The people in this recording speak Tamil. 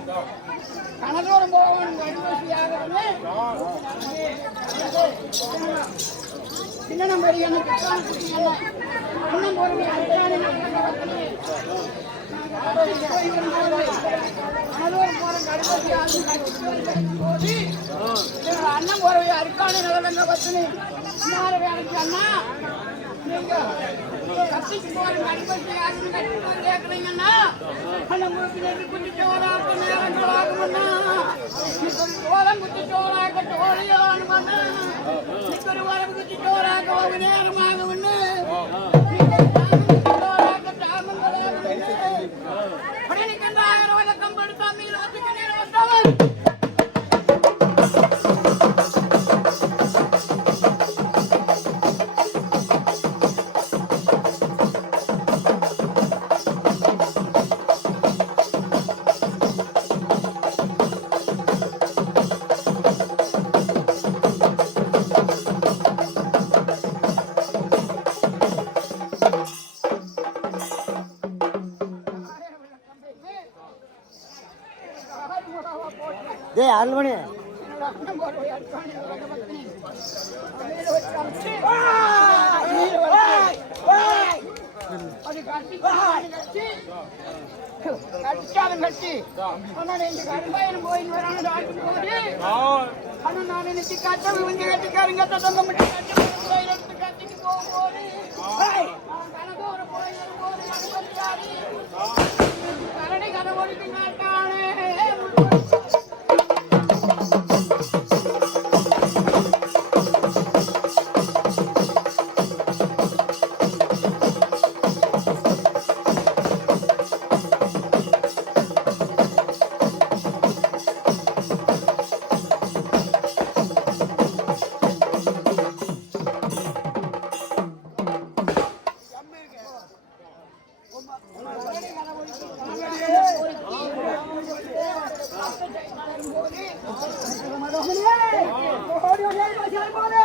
அண்ணன் போவன் வடிவசியாகவே சின்ன நம்பர் எனக்கு அண்ணன் ஒரு அண்ணன் போறவை பத்தினி அண்ணா நீங்க கத்திக்கு போற யாருன்னு கேட்கறீங்கன்னா அந்த உங்களுக்கு நெறி குட்டி சோறாக்க நேரங்கள் ஆகுமண்ணா ஒரு கோலம் குட்டி சோறாக்க தோழியலான்னு பண்ணா ஒரு வரவு குட்டி சோறாக்க ஒரு நேரம் ஆகும்னு ஆயிரம் வழக்கம் படுத்தா மீன் வச்சுக்கு நேரம் வந்தவன். டேய் அருள்மணி கட்டிச்சாலும் கட்டி ஆனா ரெண்டு கரும்பாயிரம் போயின்னு வராங்க டாக்டர் போது ஆனா நான் நினைச்சு கட்ட விழுந்து கட்டிக்காருங்க தங்க மட்டும் கட்டி எடுத்து கட்டிட்டு போகும்போது বলে